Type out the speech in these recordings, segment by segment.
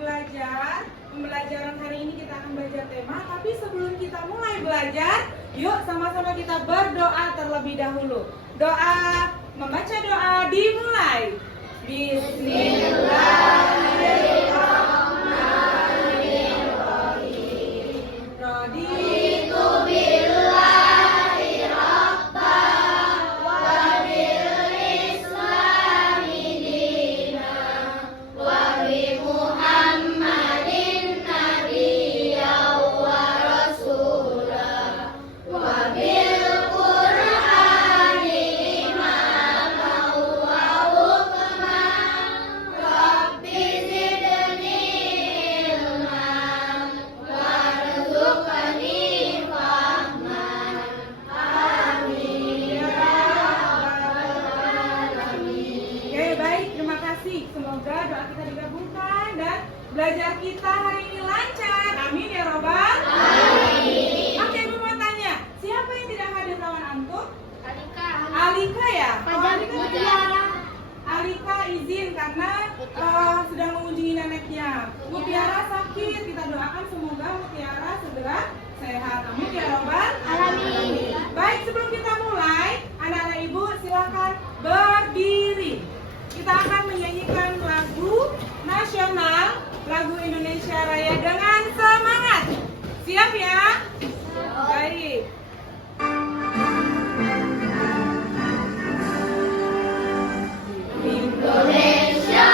belajar. Pembelajaran hari ini kita akan belajar tema. Tapi sebelum kita mulai belajar, yuk sama-sama kita berdoa terlebih dahulu. Doa, membaca doa dimulai. Bismillahirrahmanirrahim. Raditu billahi rabban wa bil islami dinan wa bi Muhammadin nabiyyan wa rasulah wa bil Qur'ani imaman wa hukman rabbi zidni ilman warzuqni fahman amin ya rabbal alamin. Oke, baik, terima kasih. Semoga doa kita digabungkan dan belajar kita hari ini lancar. Amin ya robbal alamin. Oke, Ibu mau tanya, siapa yang tidak hadir lawan antum? Alika ya? Alika Mutiara. Alika izin karena sedang mengunjungi neneknya. Mutiara sakit, kita doakan semoga Mutiara segera sehat. Amin ya robbal Alamin. Baik, sebelum kita mulai, anak-anak ibu silakan berdiri. Kita akan menyanyikan lagu nasional, lagu Indonesia Raya dengan semangat. Siap ya? Baik. Indonesia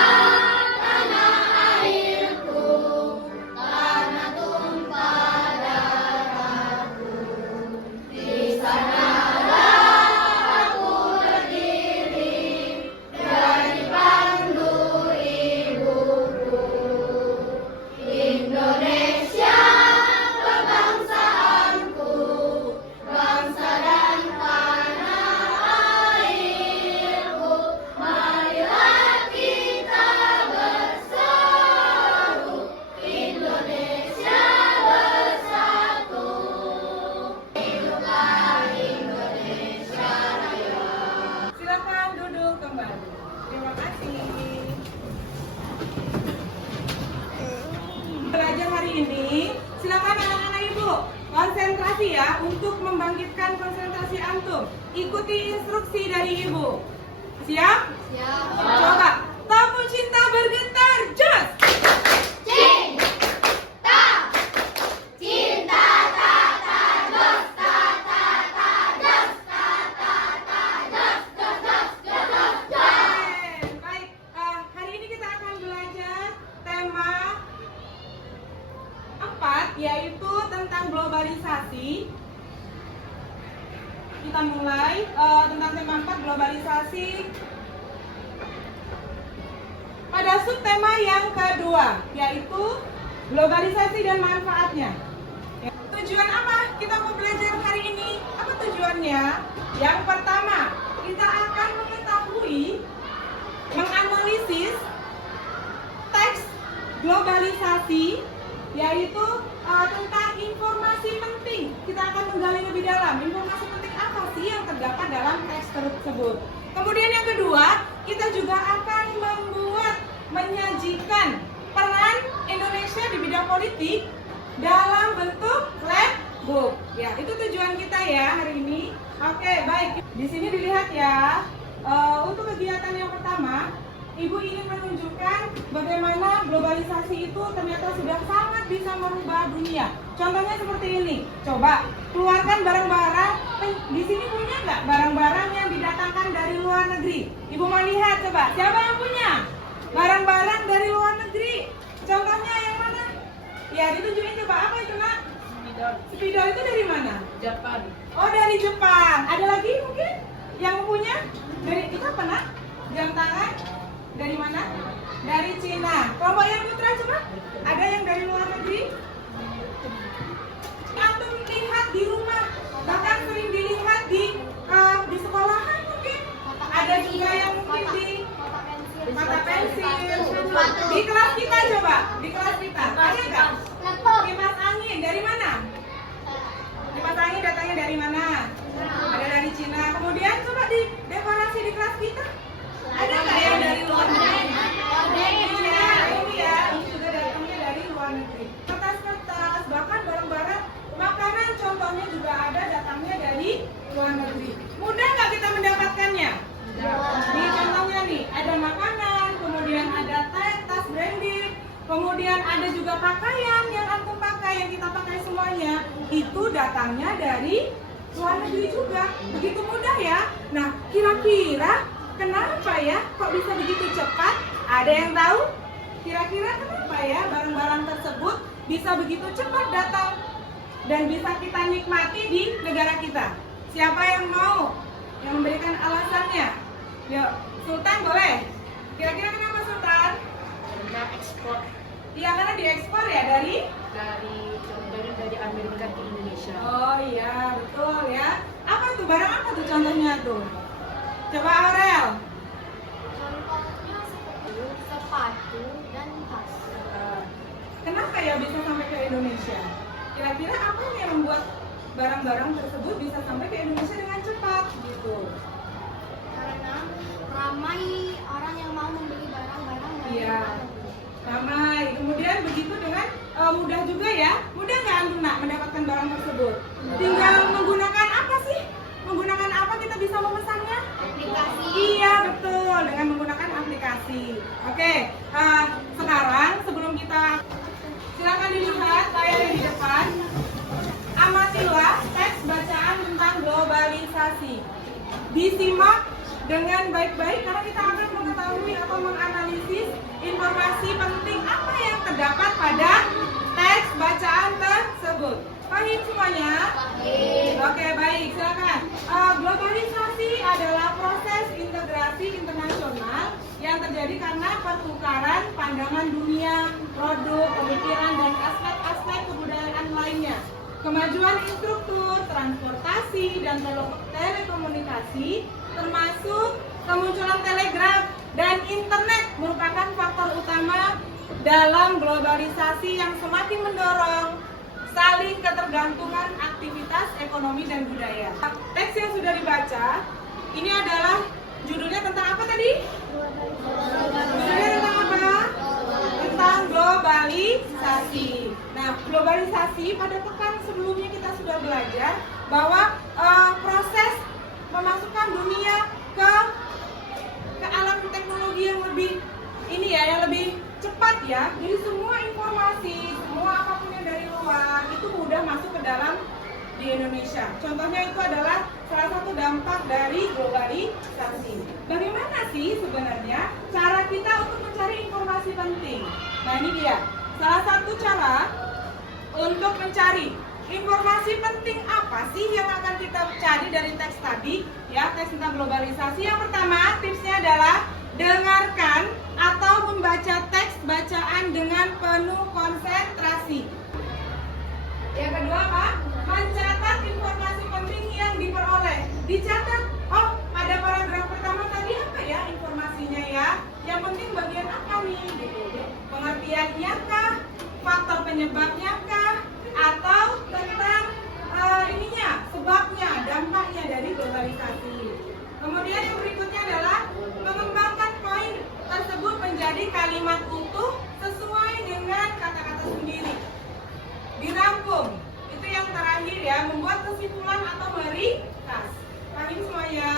tanah airku, tanah tumpah darahku. Di sanalah aku berdiri dan dipandu ibuku. Indonesia kebangsaanku, bangsa dan tanah airku. Marilah kita bersatu, Indonesia bersatu. Hiduplah Indonesia Raya. Silakan duduk kembali. Terima kasih. Belajar hari ini, silakan anak-anak ibu konsentrasi ya untuk membangkitkan konsentrasi antum. Ikuti instruksi dari ibu. Siap? Siap. Coba. Tamu cinta bergetar, jos. Cinta, cinta tata jos, tata jos, tata jos, jos. Baik, hari ini kita akan belajar tema 4, yaitu tentang globalisasi. Kita mulai tentang tema 4, globalisasi. Pada subtema yang kedua, yaitu globalisasi dan manfaatnya. Tujuan apa kita mau belajar hari ini? Apa tujuannya? Yang pertama, kita akan mengetahui, menganalisis teks globalisasi, yaitu tentang informasi penting. Kita akan menggali lebih dalam, informasi penting apa sih yang terdapat dalam teks tersebut. Kemudian yang kedua, kita juga akan menyajikan peran Indonesia di bidang politik dalam bentuk labbook. Ya, itu tujuan kita ya hari ini. Oke, baik. Di sini dilihat ya. Untuk kegiatan yang pertama, Ibu ingin menunjukkan bagaimana globalisasi itu ternyata sudah sangat bisa merubah dunia. Contohnya seperti ini. Coba keluarkan barang-barang. Di sini punya nggak barang-barang yang didatangkan dari luar negeri? Ibu mau lihat coba. Siapa yang punya barang-barang dari luar negeri? Contohnya yang mana? Ya, ditunjukin coba. Apa itu nak? Spidol itu dari mana? Jepang. Oh, dari Jepang. Ada lagi mungkin yang punya? Dari itu apa nak? Jam tangan? Dari mana? Dari Cina. Kelompok yang putra coba. Ada yang dari luar negeri? Antum lihat di rumah, bahkan sering dilihat di sekolahan mungkin. Ada juga yang mungkin di mata pensil. Di kelas kita coba. Di kelas kita. Ada nggak? Kipas angin dari mana? Kipas angin datangnya dari mana? Ada dari Cina. Kemudian coba di dekorasi di kelas kita. Ada nggak yang dari luar negeri? Ini ya, ini juga datang Kemudian ada juga pakaian yang antum pakai, yang kita pakai semuanya. Itu datangnya dari luar negeri juga. Begitu mudah ya. Nah, kira-kira kenapa ya kok bisa begitu cepat? Ada yang tahu? Kira-kira kenapa ya barang-barang tersebut bisa begitu cepat datang dan bisa kita nikmati di negara kita? Siapa yang mau yang memberikan alasannya? Yuk, Sultan boleh. Kira-kira kenapa Sultan? Karena ekspor Iya, karena diekspor ya dari dari Amerika ke Indonesia. Oh iya, betul ya. Apa tuh? Barang apa tuh contohnya tuh? Coba Aurel. Contohnya seperti sepatu dan tas. Kenapa ya bisa sampai ke Indonesia? Kira-kira apa yang membuat barang-barang tersebut bisa sampai ke Indonesia dengan cepat gitu? Karena ramai orang yang mau membeli barang-barang dari Iya. luar negeri. Ramai. Kemudian begitu dengan mudah juga ya. Mudah nggak antum nak mendapatkan barang tersebut? Tinggal menggunakan apa sih? Menggunakan apa kita bisa memesannya? Aplikasi. Iya betul, dengan menggunakan aplikasi. Oke, sekarang sebelum kita silakan dilihat layar yang di depan. Amatilah teks bacaan tentang globalisasi. Disimak dengan baik-baik karena kita akan mengetahui atau menganalisis informasi penting apa yang terdapat pada teks bacaan tersebut. Paham semuanya? Oke, baik, silakan. Globalisasi adalah proses integrasi internasional yang terjadi karena pertukaran pandangan dunia, produk, pemikiran, dan aspek-aspek kebudayaan lainnya. Kemajuan infrastruktur, transportasi, dan telekomunikasi, termasuk kemunculan telegraf dan internet merupakan faktor utama dalam globalisasi yang semakin mendorong saling ketergantungan aktivitas ekonomi dan budaya. Teks yang sudah dibaca, ini adalah judulnya tentang apa tadi? Judulnya tentang apa? Tentang globalisasi. Nah, globalisasi pada pekan sebelumnya kita sudah belajar bahwa proses memasukkan dunia ke alam teknologi yang lebih ini ya, yang lebih cepat ya. Jadi semua informasi, semua apapun yang dari luar itu mudah masuk ke dalam di Indonesia. Contohnya itu adalah salah satu dampak dari globalisasi. Bagaimana sih sebenarnya cara kita untuk mencari informasi penting? Nah ini dia, salah satu cara untuk mencari informasi penting apa sih yang akan kita cari dari teks tadi ya, teks tentang globalisasi. Yang pertama tipsnya adalah dengarkan atau membaca teks bacaan dengan penuh konsentrasi. Yang kedua apa? Mencatat informasi penting yang diperoleh. Dicatat, oh pada paragraf pertama tadi apa ya informasinya ya? Yang penting bagian apa nih? Gitu. Pengertiannya kah? Faktor penyebabnya kah? Atau tentang sebabnya, dampaknya dari globalisasi. Kemudian yang berikutnya adalah mengembangkan poin tersebut menjadi kalimat utuh sesuai dengan kata-kata sendiri. Dirangkum, itu yang terakhir ya, membuat kesimpulan atau meringkas. Paham semuanya?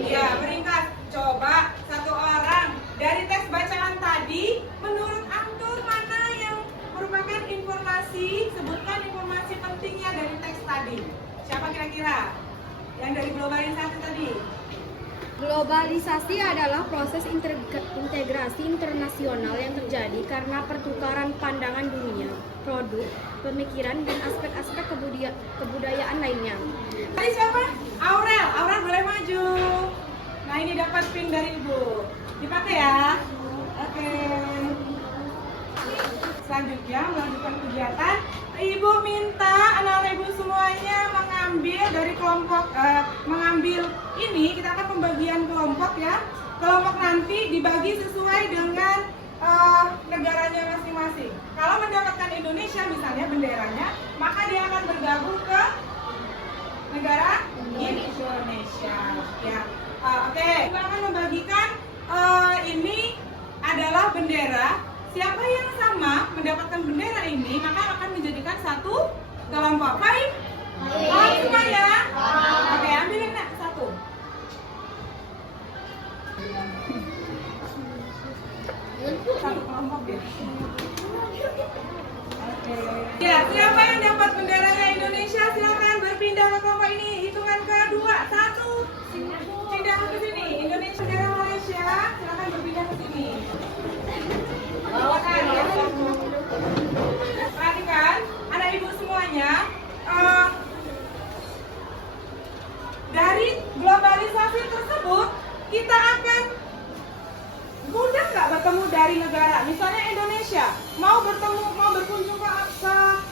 Iya, meringkas. Coba satu orang dari teks bacaan tadi, menurut antum mana yang merupakan informasi, sebutkan informasi pentingnya dari teks tadi. Siapa kira-kira? Yang dari globalisasi tadi? Globalisasi adalah proses integrasi internasional yang terjadi karena pertukaran pandangan dunia, produk, pemikiran, dan aspek-aspek kebudayaan lainnya. Tadi siapa? Aurel. Aurel boleh maju. Nah ini dapat pin dari ibu. Dipakai ya. Oke. Selanjutnya melanjutkan kegiatan. Ibu minta anak-anak ibu semuanya mengambil dari kelompok, mengambil ini kita akan pembagian kelompok ya. Kelompok nanti dibagi sesuai dengan negaranya masing-masing. Kalau mendapatkan Indonesia misalnya benderanya, maka dia akan bergabung ke negara Indonesia. Ya, oke. Kita akan membagikan ini adalah bendera. Siapa yang sama mendapatkan bendera ini, maka akan menjadikan satu kelompok. Baik? Paham semua ya? Oke, ambilin nak satu. Satu kelompok ya. Ya, siapa yang dapat benderanya Indonesia silakan berpindah ke kelompok ini. Hitungan kedua, 1. Pindah ke sini. Indonesia, bendera Malaysia, silakan berpindah ke sini. Bawakan ya. Perhatikan, anak ibu semuanya. Dari globalisasi tersebut, kita akan mudah nggak bertemu dari negara, misalnya Indonesia mau berkunjung ke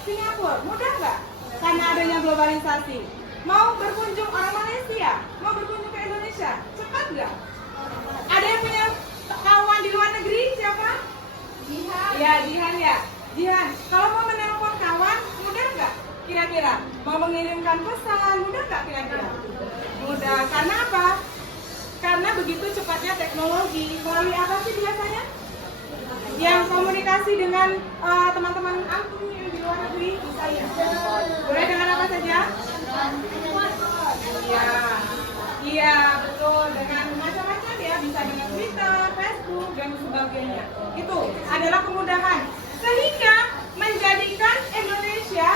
Singapura, mudah nggak? Karena adanya globalisasi. Mau berkunjung orang Malaysia, mau berkunjung ke Indonesia, cepat nggak? Ada yang punya kawan di luar negeri siapa? Jihan. Ya, Jihan ya. Jihan, kalau mau menelpon kawan, mudah nggak? Kira-kira mau mengirimkan pesan, mudah nggak kira-kira? Mudah. Karena apa? Karena begitu cepatnya teknologi. Melalui apa sih biasanya? Yang komunikasi dengan teman-teman antum yang di luar negeri bisa ya? Boleh dengan apa saja? Iya betul, dengan macam-macam ya, bisa dengan Twitter, Facebook dan sebagainya. Itu adalah kemudahan sehingga menjadikan Indonesia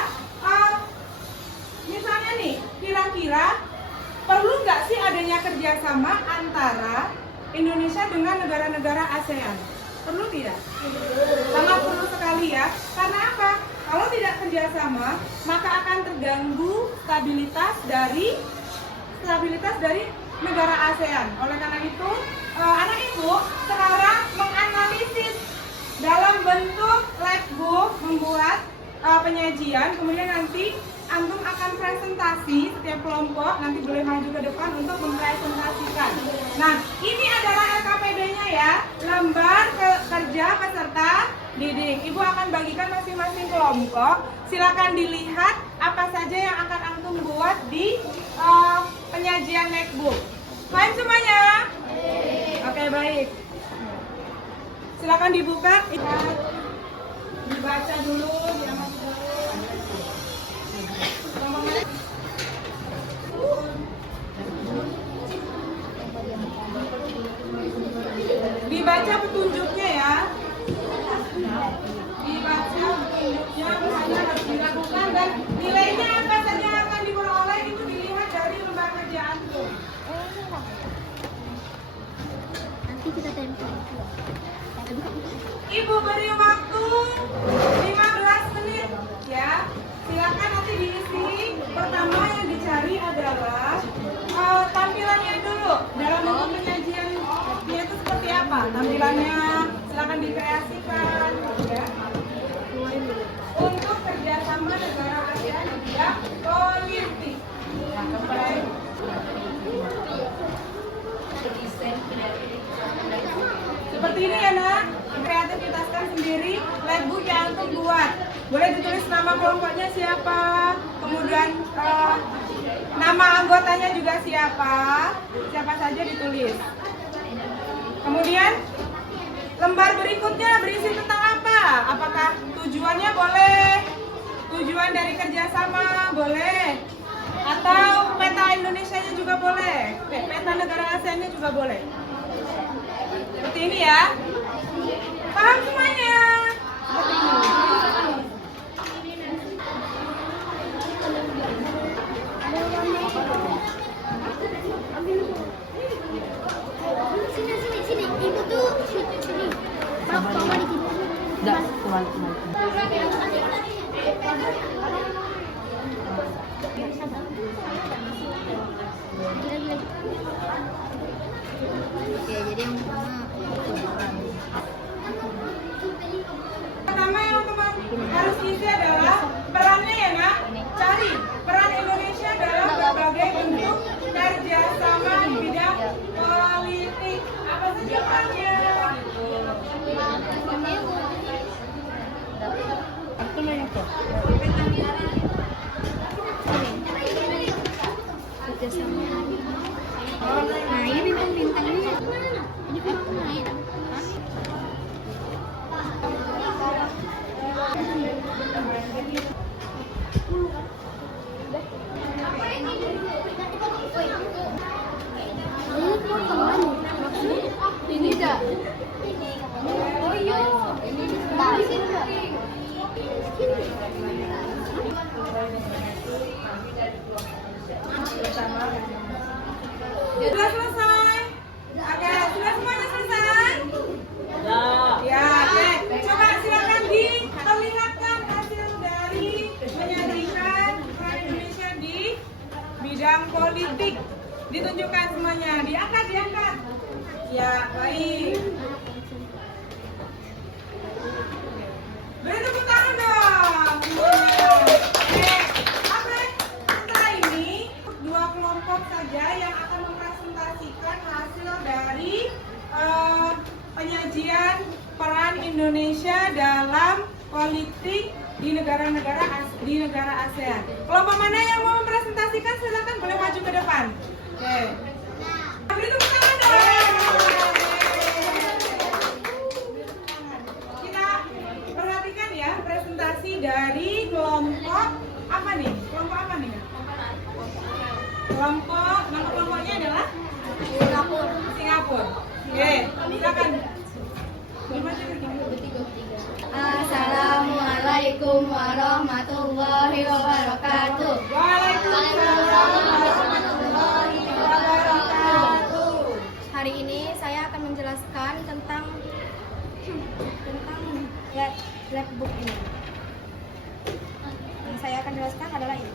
misalnya nih, kira-kira perlu nggak sih adanya kerjasama antara Indonesia dengan negara-negara ASEAN? Perlu tidak? Sangat perlu sekali ya. Karena apa? Kalau tidak kerjasama, maka akan terganggu stabilitas dari negara ASEAN. Oleh karena itu, anak ibu sekarang menganalisis dalam bentuk flashbook, membuat penyajian, kemudian nanti antum akan presentasi, setiap kelompok nanti boleh maju ke depan untuk mempresentasikan. Nah, ini adalah LKPD-nya ya, lembar kerja peserta didik. Ibu akan bagikan masing-masing kelompok. Silakan dilihat apa saja yang akan antum buat di penyajian netbook. Faham semuanya? Oke, baik. Silakan dibuka, dibaca dulu, diamati dulu. Dibaca petunjuknya ya. Dibaca petunjuknya, misalnya harus dilakukan dan nilainya apa saja yang akan diperoleh itu dilihat dari lembar kerja antum. Nanti kita tempel. Ibu beri waktu 15 menit ya. Silakan nanti diisi. Pertama yang dicari adalah tampilannya dulu. Dalam bentuk penyajiannya itu seperti apa? Tampilannya silakan dikreasikan ya. Untuk kerjasama negara ASEAN di bidang politik. Seperti ini ya nak, kreativitaskan sendiri flashbook yang antum buat. Boleh ditulis nama kelompoknya siapa, kemudian nama anggotanya juga siapa saja ditulis. Kemudian lembar berikutnya berisi tentang apa? Apakah tujuannya boleh, tujuan dari kerjasama boleh, atau peta Indonesia-nya juga boleh, peta negara ASEAN-nya juga boleh. Seperti ini ya. Paham semuanya? Seperti ini. Sini. Ibu tuh sini. Bawa di sini. Enggak, kuat. Oke, jadi yang Pertama yang teman harus isi adalah perannya ya nak. Cari peran Indonesia dalam berbagai bentuk kerjasama di bidang politik. Apa saja perannya? Nah, ini bintang-bintangnya. Ini kan main. Ini dah. Oh iya, ini. Nah, sini. Sudah selesai? Oke, sudah semuanya selesai? Ya, oke. Coba silakan diperlihatkan hasil dari menyajikan peran Indonesia di bidang politik. Ditunjukkan semuanya. Diangkat. Ya, baik. Beri tepuk tangan dong semuanya. Oke, setelah ini dua kelompok saja yang akan mempresentasikan hasil dari penyajian peran Indonesia dalam politik di negara ASEAN. Kelompok mana yang mau mempresentasikan silakan boleh maju ke depan. Oke. Beri tepuk tangan dong. Kita perhatikan ya presentasi dari kelompok apa nih? Kelompok apa nih? Nama kelompoknya adalah Singapura. Oke, silakan. Assalamualaikum warahmatullahi wabarakatuh. Waalaikumsalam warahmatullahi wabarakatuh. Hari ini saya akan menjelaskan tentang lab book ini. Yang saya akan jelaskan adalah ini.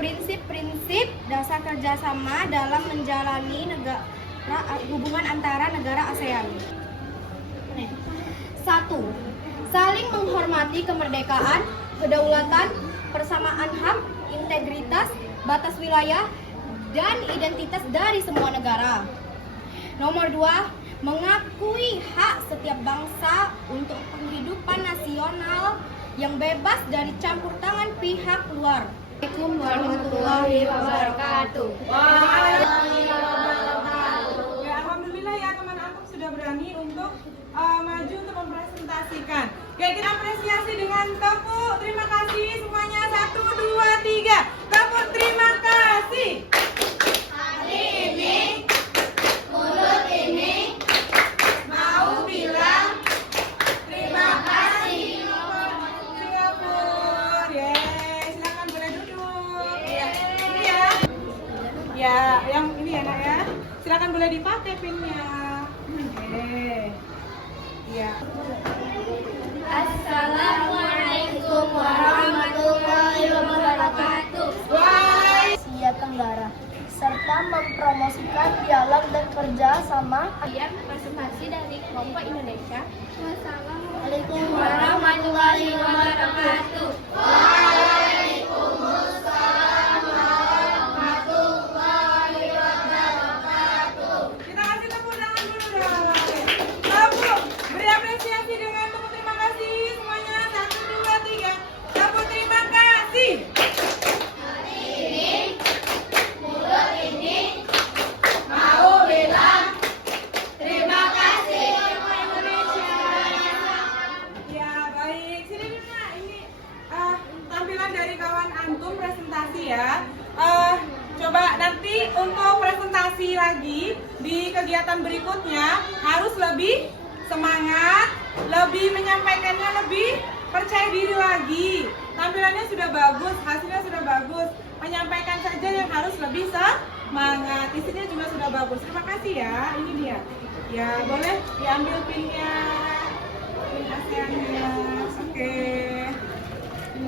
Prinsip-prinsip dasar kerjasama dalam menjalani hubungan antara negara ASEAN. 1. Saling menghormati kemerdekaan, kedaulatan, persamaan HAM, integritas, batas wilayah, dan identitas dari semua negara. Nomor 2. Mengakui hak setiap bangsa untuk penghidupan nasional yang bebas dari campur tangan pihak luar. Assalamualaikum warahmatullahi wabarakatuh. Ya, alhamdulillah ya teman Akum sudah berani untuk maju untuk mempresentasikan. Oke, kita apresiasi dengan tepuk terima kasih semuanya. 1, 2, 3. Tepuk terima kasih. Hari ini mulut ini mau bilang terima kasih Singapura. Yeay, silakan boleh duduk. Ya, ini ya. Ya, yang ini ya nak ya. Silakan boleh dipakai pinnya. Oke. Ya. Assalamualaikum warahmatullahi wabarakatuh. Asia Tenggara serta mempromosikan dialog dan kerja sama. Presentasi dari kelompok Indonesia. Assalamualaikum warahmatullahi wabarakatuh. Kita kasih tepuk tangan dulu dong. Tepuk. Beri apresiasi dengan tepuk terima kasih semuanya. 1, 2, 3. Tepuk terima kasih. Hari ini mulut ini mau bilang terima kasih Indonesia. Ya baik. Sini dulu nak. Ini tampilan dari kawan antum presentasi ya. Coba nanti untuk presentasi lagi di kegiatan berikutnya harus lebih semangat, lebih menyampaikannya lebih percaya diri lagi. Tampilannya sudah bagus, hasilnya sudah bagus. Menyampaikan saja yang harus lebih semangat. Isinya juga sudah bagus. Terima kasih ya. Ini dia. Ya boleh diambil pinnya, pin ASEAN-nya. Oke.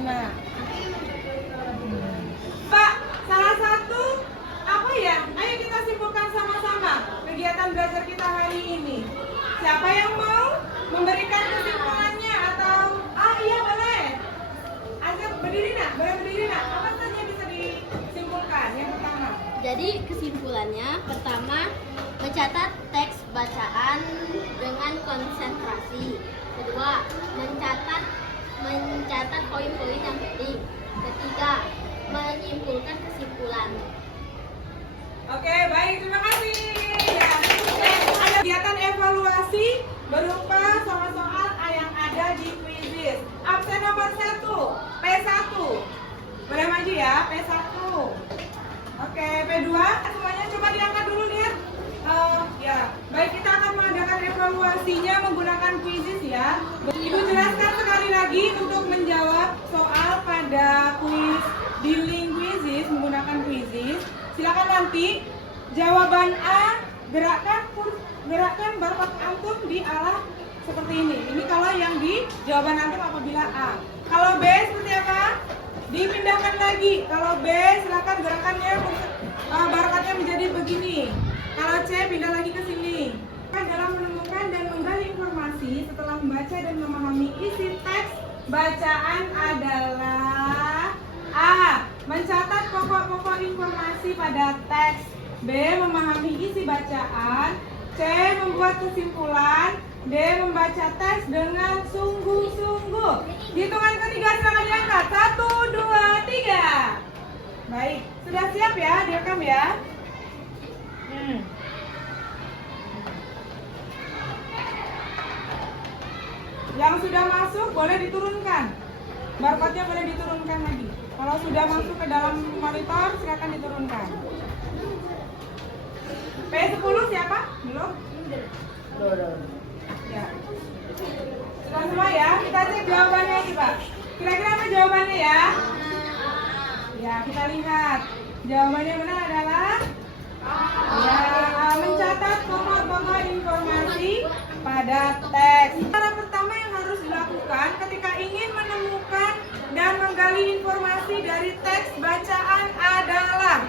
Nah. Pak, salah satu apa ya? Ayo kita simpulkan sama-sama kegiatan belajar kita hari ini. Siapa yang mau memberikan kesimpulannya atau iya boleh. Ayo berdiri nak, boleh berdiri nak. Apa saja bisa disimpulkan? Yang pertama. Jadi kesimpulannya pertama mencatat teks bacaan dengan konsentrasi. Kedua, mencatat poin-poin yang penting. Ketiga, menyimpulkan kesimpulan. Oke, baik, terima kasih. Ya, ada kegiatan evaluasi berupa soal-soal yang ada di quizzes. Absen nomor 1, P1. Boleh maju ya, P1. Oke, P2. Semuanya coba diangkat dulu lihat. Ya, baik kita akan mengadakan evaluasinya menggunakan quizzes ya. Ibu jelaskan sekali lagi untuk menjawab soal pada quiz di link quizzes menggunakan quiz kuisis. Silakan nanti jawaban A gerakkan barcode antum di arah seperti ini. Ini kalau yang di jawaban antum apabila A. Kalau B seperti apa? Dipindahkan lagi. Kalau B silakan gerakannya barcode-nya menjadi begini. Kalau C pindah lagi ke sini. Dalam menemukan dan menggali informasi setelah membaca dan memahami isi teks bacaan adalah A. Mencatat pokok-pokok informasi pada teks. B. Memahami isi bacaan. C. Membuat kesimpulan. D. Membaca teks dengan sungguh-sungguh. Hitungan ketiga silakan diangkat. 1, 2, 3. Baik, sudah siap ya? Direkam ya. Yang sudah masuk boleh diturunkan. Barcode-nya boleh diturunkan lagi. Kalau sudah masuk ke dalam monitor silakan diturunkan. P10 siapa? Belum? Ya. Sudah semua ya? Kita cek jawabannya nih, Pak. Kira-kira apa jawabannya ya? Ya, kita lihat. Jawabannya benar adalah ya, mencatat pokok-pokok informasi pada teks. Cara pertama yang harus dilakukan ketika ingin menemukan dan menggali informasi dari teks bacaan adalah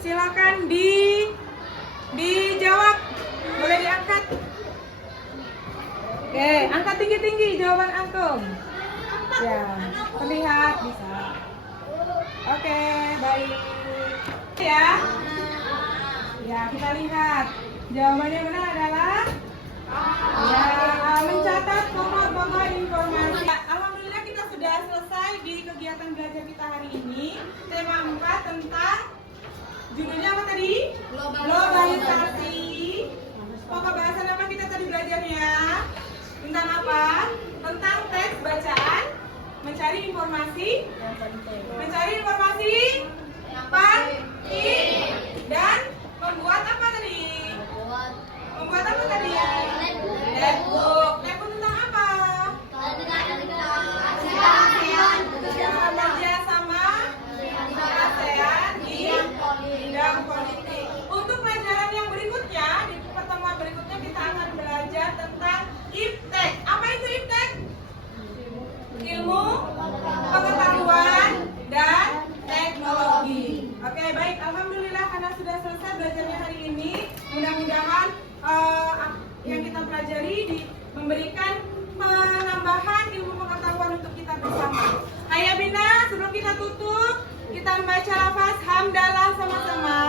silakan dijawab. Boleh diangkat? Oke, angkat tinggi-tinggi jawaban antum. Ya, terlihat bisa. Oke, baik. Ya. Ya, kita lihat. Jawabannya benar adalah ya, mencatat pokok-pokok informasi. Alhamdulillah kita sudah selesai di kegiatan belajar kita hari ini. Tema 4 tentang judulnya apa tadi? Globalisasi. Pokok bahasan apa kita tadi belajarnya? Tentang apa? Tentang teks bacaan, mencari informasi, penting, dan membuat apa tadi? Membuat apa tadi? Netbook. Netbook tentang apa? Kerja sama ASEAN di bidang politik. Untuk pelajaran yang berikutnya, di pertemuan berikutnya kita akan belajar tentang iptek. Apa itu iptek? Ilmu, pengetahuan, dan teknologi. Oke, baik. Alhamdulillah karena sudah selesai belajarnya hari ini. Mudah-mudahan yang kita pelajari memberikan penambahan ilmu pengetahuan untuk kita bersama. Hayya bina, sebelum kita tutup, kita membaca lafaz hamdalah sama-sama.